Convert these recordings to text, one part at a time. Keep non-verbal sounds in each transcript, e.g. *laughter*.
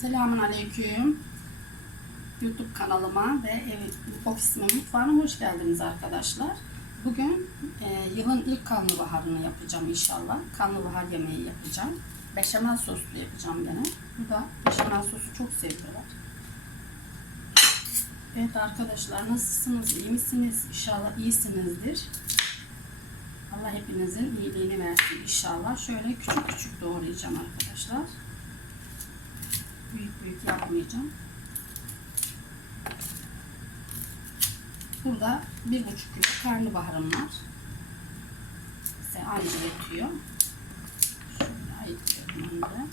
Selamun Aleyküm. YouTube kanalıma ve ev, ofisime mutfağına hoş geldiniz arkadaşlar. Bugün e, yılın ilk karnabaharını yapacağım inşallah. Karnabahar yemeği yapacağım. Beşamel soslu yapacağım gene. Bu da beşamel sosu çok seviyorlar. Evet arkadaşlar nasılsınız? İyi misiniz? İnşallah iyisinizdir. Allah hepinizin iyiliğini versin inşallah. Şöyle küçük küçük doğrayacağım arkadaşlar. Büyük büyük yapmayacağım. Burada bir buçuk kilo karnabaharım var. Size ayrı yetiyor. Şöyle ayıklıyorum onu da.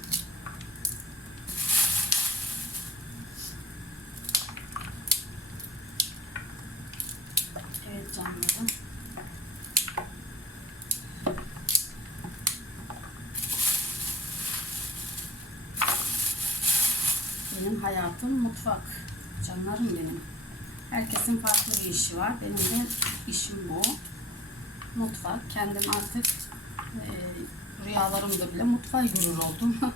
Evet canlarım. Benim hayatım mutfak. Canlarım benim. Herkesin farklı bir işi var. Benim de işim bu. Mutfak. Kendim artık e, rüyalarımda bile mutfağa gurur oldum. *laughs*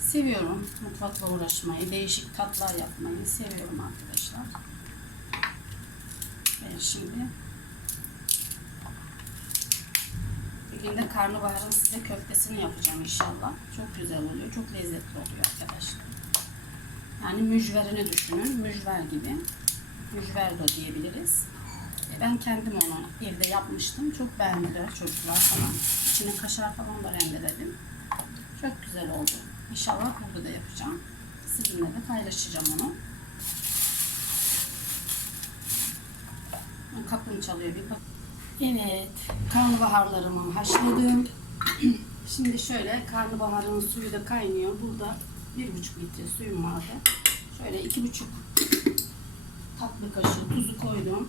seviyorum mutfakla uğraşmayı, değişik tatlar yapmayı seviyorum arkadaşlar. Ben şimdi günde karnabaharın size köftesini yapacağım inşallah. Çok güzel oluyor, çok lezzetli oluyor arkadaşlar. Yani mücverini düşünün, mücver gibi. Mücverdo diyebiliriz. E, Ben kendim onu evde yapmıştım. Çok beğendiler çocuklar falan. İçine kaşar falan da rendeledim. Çok güzel oldu. İnşallah burada da yapacağım. Sizinle de paylaşacağım onu. Kapım çalıyor bir bak. Evet, karnabaharlarımı haşladım. *clears throat* Şimdi şöyle karnabaharın suyu da kaynıyor. Burada bir buçuk litre suyum vardı. Şöyle iki buçuk tatlı kaşığı tuzu koydum.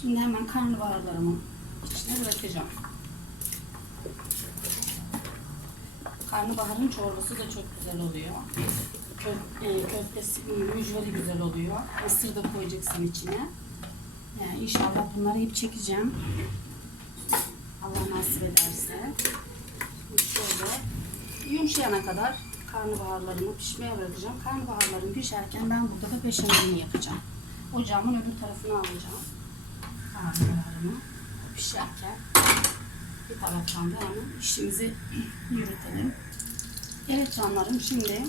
Şimdi hemen karnabaharlarımı içine bırakacağım. Karnabaharın çorbası da çok güzel oluyor. Kö, e, köftesi, mücveri güzel oluyor. Mısır da koyacaksın içine. Yani inşallah bunları hep çekeceğim. Allah nasip ederse. Şöyle yumuşayana kadar karnabaharlarımı pişmeye bırakacağım. Karnabaharlarım pişerken ben burada da beşamelini yapacağım. Ocağımın öbür tarafına alacağım. Karnabaharımı pişerken bir taraftan da hemen işimizi *clears throat* yürütelim. Evet canlarım şimdi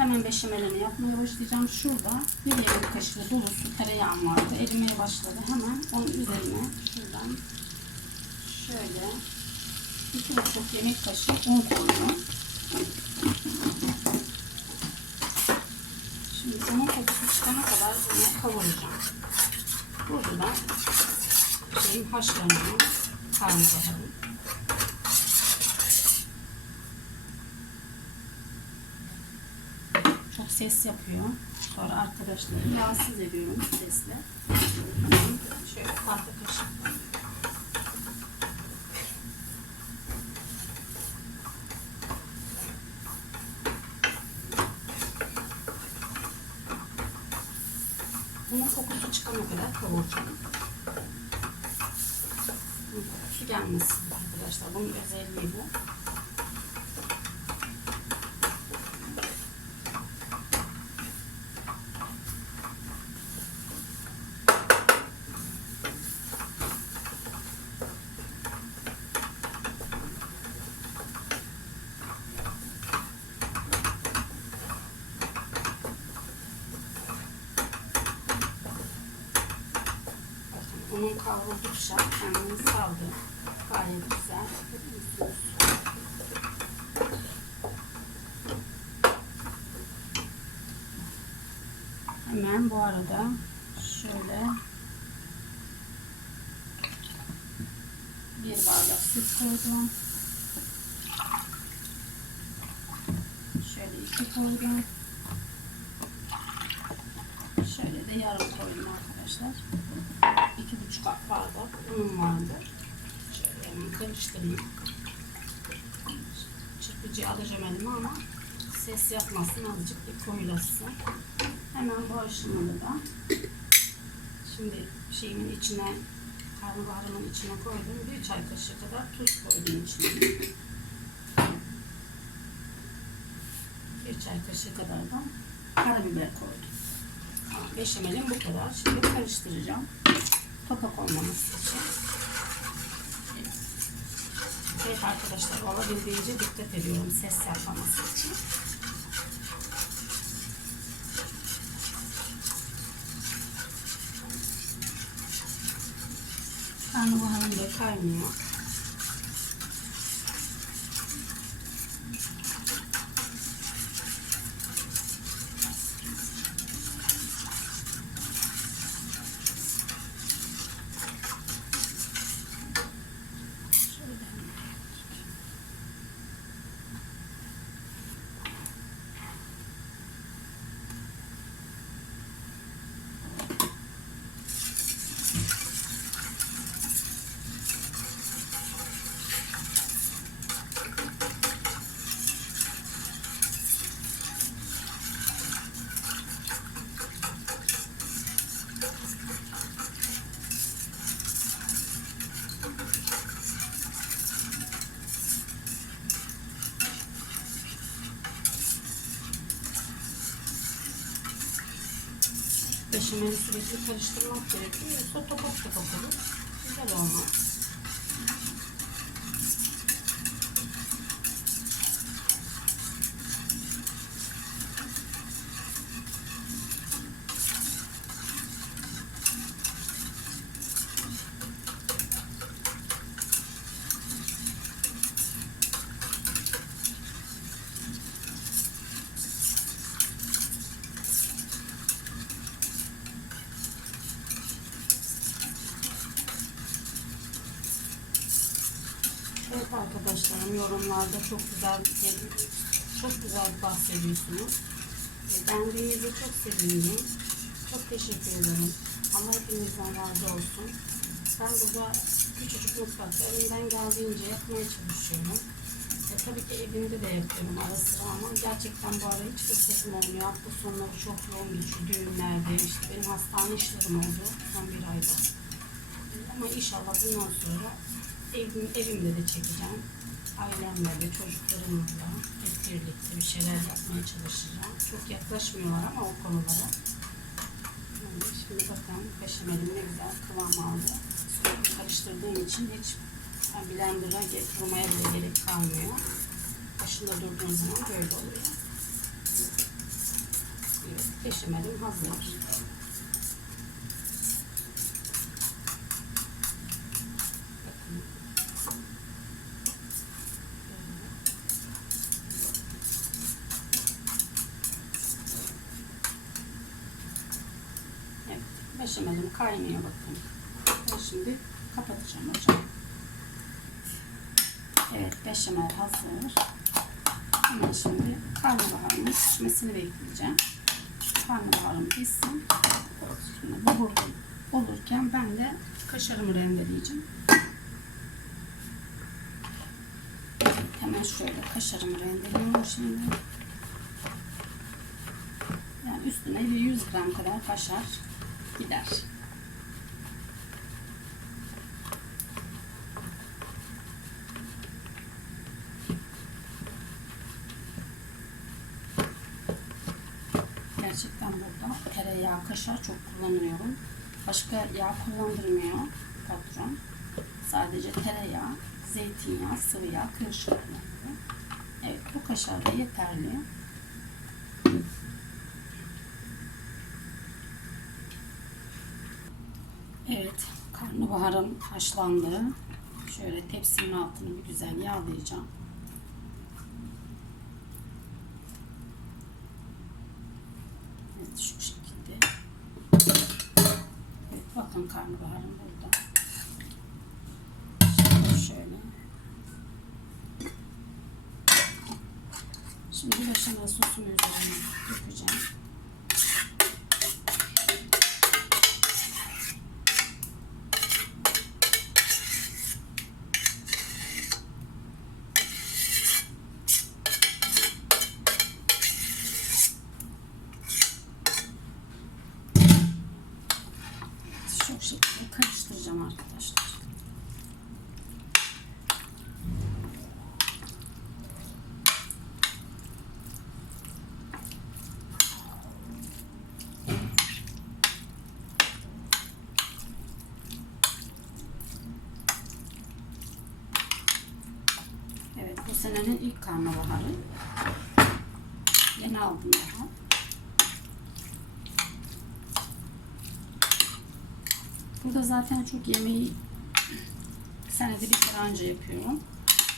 hemen beşamelini yapmaya başlayacağım. Şurada bir yemek kaşığı dolusu tereyağım vardı. Erimeye başladı. Hemen onun üzerine şuradan şöyle iki buçuk yemek kaşığı un koydum. Şimdi unun kokusu çıkana kadar bunu kavuracağım. Burada da şeyim haşlanıyor. Karnabaharım. Çok ses yapıyor. Sonra arkadaşları rahatsız ediyorum sesle. Şöyle tahta kaşık. Bunun kokusu çıkana kadar kavuracağım. Kokusu gelmesin arkadaşlar. Bunun özelliği bu. Bakın unun kavruldukça kendini saldı. Gayet güzel. Hemen bu arada şöyle bir bardak süt koydum. Şöyle iki koydum. Şöyle de yarım koydum arkadaşlar. İki buçuk bardak unum vardı. Şöyle karıştırayım. Çırpıcı alacağım elime ama ses yapmasın azıcık bir koyulasın. Hemen bu aşamada da şimdi şeyimin içine karnabaharımın içine koydum. Bir çay kaşığı kadar tuz koydum içine. bir çay kaşığı kadar da karabiber koydum. Beşamelim bu kadar. Şimdi karıştıracağım. Topak olmaması için. Evet arkadaşlar olabildiğince dikkat ediyorum ses yapmaması için. Karnabaharım da kaynıyor. Beşameli sürekli karıştırmak gerekiyor. Yoksa topak topak olur. Güzel olmaz. Evet arkadaşlarım yorumlarda çok güzel çok güzel bahsediyorsunuz. E, Beğendiğinize çok sevindim. Çok teşekkür ederim. Allah hepinizden razı olsun. Ben burada küçücük mutfakta elimden geldiğince yapmaya çalışıyorum. E, tabii ki evimde de yapıyorum ara sıra ama gerçekten bu ara hiç fırsatım olmuyor. Hafta sonları çok yoğun geçiyor. Düğünlerde, işte benim hastane işlerim oldu son bir ayda. Ama inşallah bundan sonra evim, evimde de çekeceğim. Ailemle de çocuklarımla hep birlikte bir şeyler yapmaya çalışacağım. Çok yaklaşmıyorlar ama o konulara. Yani şimdi bakın beşamelim ne güzel kıvam aldı. Karıştırdığım için hiç blender'a vurmaya bile gerek kalmıyor. Başında durduğum zaman böyle oluyor. Evet, beşamelim hazır. Beşamelim kaynıyor bakın. Ben şimdi kapatacağım hocam. Evet, beşamel hazır. Hemen şimdi karnabaharın pişmesini bekleyeceğim. Karnabaharım pişsin. Bu olurken ben de kaşarımı rendeleyeceğim. Hemen şöyle kaşarımı rendeleyeyim şimdi. Yani üstüne bir 100 gram kadar kaşar gider. Gerçekten burada tereyağı, kaşar çok kullanıyorum. Başka yağ kullandırmıyor patron. Sadece tereyağı, zeytinyağı, sıvı yağ, kullanıyor. Evet bu kaşar da yeterli. Evet karnabaharım haşlandı. Şöyle tepsinin altını bir güzel yağlayacağım. Evet şu şekilde. Evet bakın karnabaharım burada. Şöyle şöyle. Şimdi beşamel sosumu üzerine dökeceğim. Şu şekilde karıştıracağım arkadaşlar. senenin ilk karnabaharı. Yeni aldım daha. Burada zaten çok yemeği senede bir kere anca yapıyorum.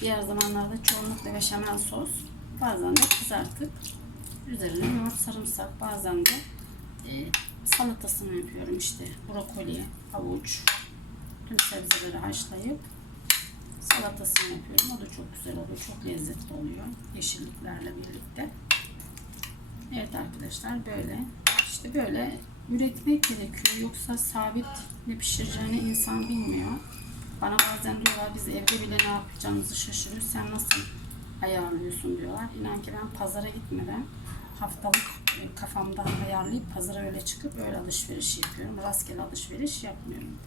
Diğer zamanlarda çoğunlukla beşamel sos. Bazen de kızartıp üzerine yoğurt sarımsak bazen de e, salatasını yapıyorum işte brokoli, havuç, tüm sebzeleri haşlayıp salatasını yapıyorum. O da çok güzel oluyor. Çok lezzetli oluyor. Yeşilliklerle birlikte. Evet arkadaşlar böyle. işte böyle üretmek gerekiyor. Yoksa sabit ne pişireceğini insan bilmiyor. Bana bazen diyorlar biz evde bile ne yapacağımızı şaşırıyoruz. Sen nasıl ayarlıyorsun diyorlar. İnan ki ben pazara gitmeden haftalık e, kafamda ayarlayıp pazara öyle çıkıp öyle alışveriş yapıyorum. Rastgele alışveriş yapmıyorum.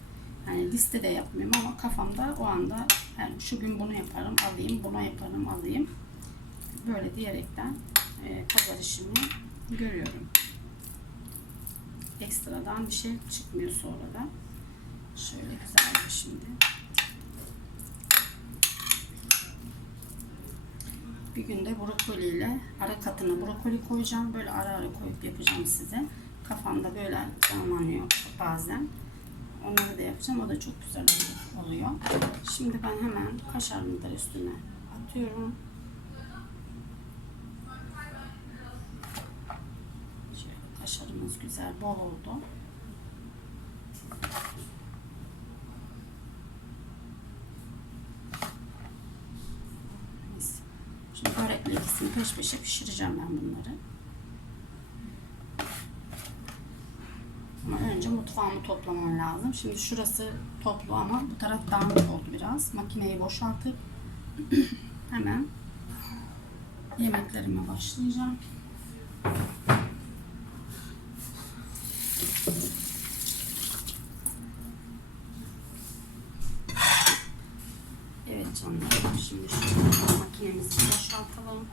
Yani liste de yapmıyorum ama kafamda o anda yani şu gün bunu yaparım alayım, bunu yaparım alayım. Böyle diyerekten e, pazar işimi görüyorum. Ekstradan bir şey çıkmıyor sonradan. Şöyle güzelce şimdi. Bir günde brokoli ile ara katına brokoli koyacağım. Böyle ara ara koyup yapacağım size. Kafamda böyle canlanıyor bazen. Onları da yapacağım. O da çok güzel oluyor. Şimdi ben hemen kaşarını da üstüne atıyorum. Güzel bol oldu. Şimdi börekle ikisini peş peşe pişireceğim ben bunları. Ama önce mutfağımı toplamam lazım. Şimdi şurası toplu ama bu taraf dağınık oldu biraz. Makineyi boşaltıp *clears throat* hemen yemeklerime başlayacağım. Evet canlarım şimdi şu makinemizi boşaltalım.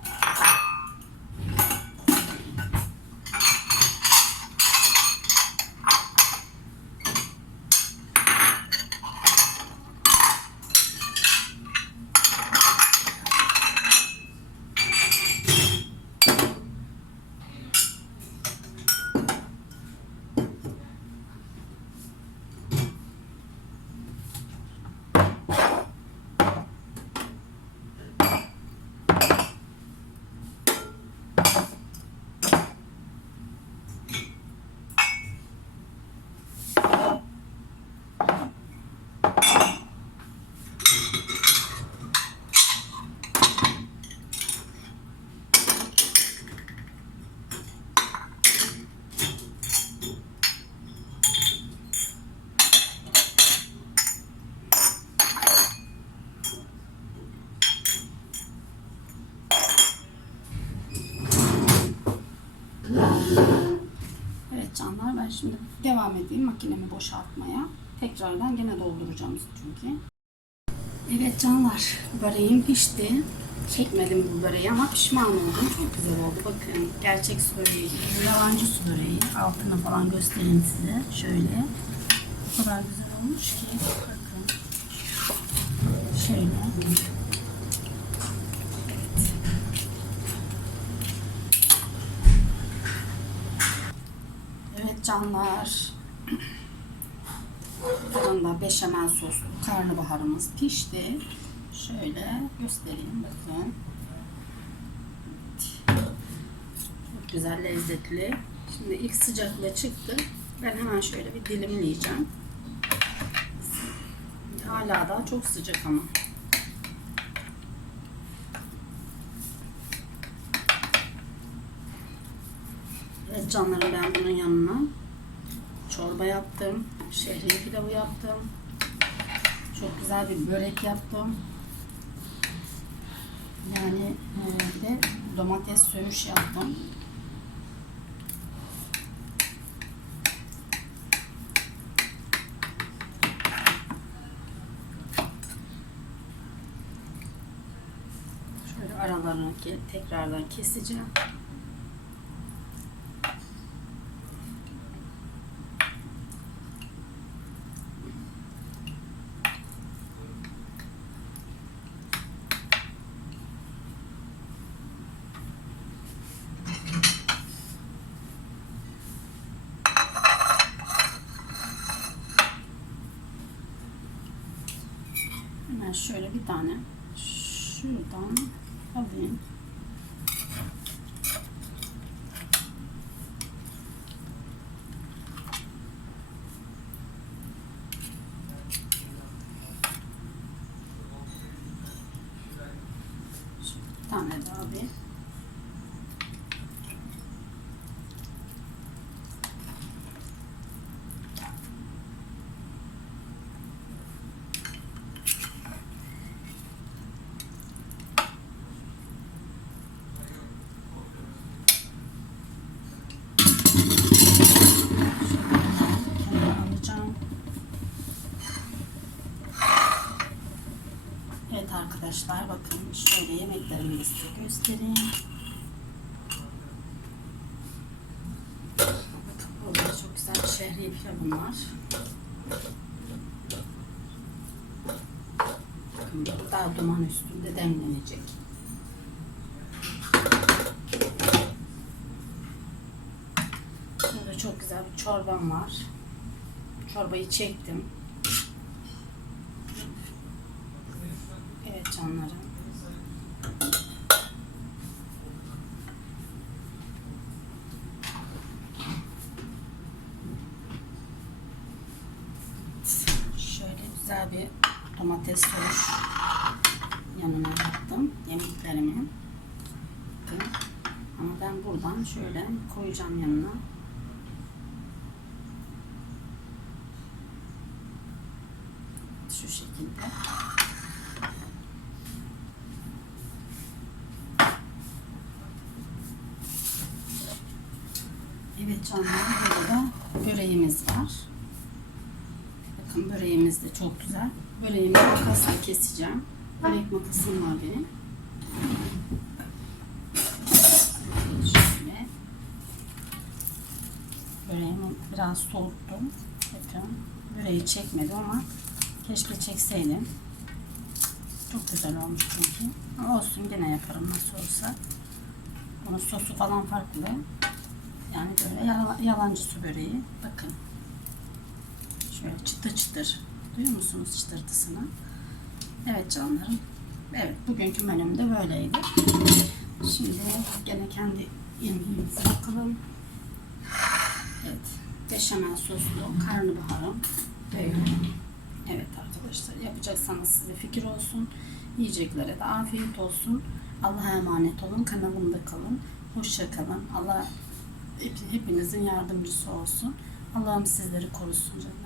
Evet canlar ben şimdi devam edeyim makinemi boşaltmaya. Tekrardan gene dolduracağım çünkü. Evet canlar böreğim pişti. Çekmedim bu böreği ama pişman oldum. Çok güzel oldu. Bakın gerçek su böreği. Bu yalancı su böreği. Altını falan göstereyim size. Şöyle. O kadar güzel olmuş ki. Bakın. Şöyle. Evet canlar. Fırında beşamel soslu karnabaharımız pişti. Şöyle göstereyim bakın. Çok güzel lezzetli. Şimdi ilk sıcaklığı çıktı. Ben hemen şöyle bir dilimleyeceğim. Hala daha çok sıcak ama. Evet canlarım ben bunun yanına çorba yaptım. Şehriye pilavı yaptım. Çok güzel bir börek yaptım. Yani de domates söğüş yaptım. Şöyle aralarını tekrardan keseceğim. Ben şöyle bir tane şuradan alayım. Bir tane daha bir. Kenara alacağım. Evet arkadaşlar bakın şöyle yemeklerimi size göstereyim. Bakın burada çok güzel bir şehriye pilavım var. Bakın bu daha duman üstünde demlenecek. Burada çok güzel bir çorbam var. Çorbayı çektim. Evet canlarım. Şöyle güzel bir domates sos yanına yaptım yemeklerimi. Ama ben buradan şöyle koyacağım yanına. Şu şekilde. Evet canlar burada da böreğimiz var. Bakın böreğimiz de çok güzel. Böreğimi makasla keseceğim. Börek makasım var benim. Şöyle. Böreğimi biraz soğuttum. Bakın böreği çekmedi ama keşke çekseydim. Çok güzel olmuş çünkü. Ama olsun gene yaparım nasıl olsa. Bunun sosu falan farklı. Yani böyle yala- yalancı su böreği. Bakın. Şöyle çıtır çıtır. Duyuyor musunuz çıtırtısını? Evet canlarım. Evet bugünkü menüm de böyleydi. Şimdi gene kendi yemeğimize bakalım. Evet. Beşamel soslu karnabaharım. Evet arkadaşlar yapacaksanız size fikir olsun. Yiyeceklere de afiyet olsun. Allah'a emanet olun. Kanalımda kalın. Hoşça kalın. Allah hepinizin yardımcısı olsun. Allah'ım sizleri korusun canlar.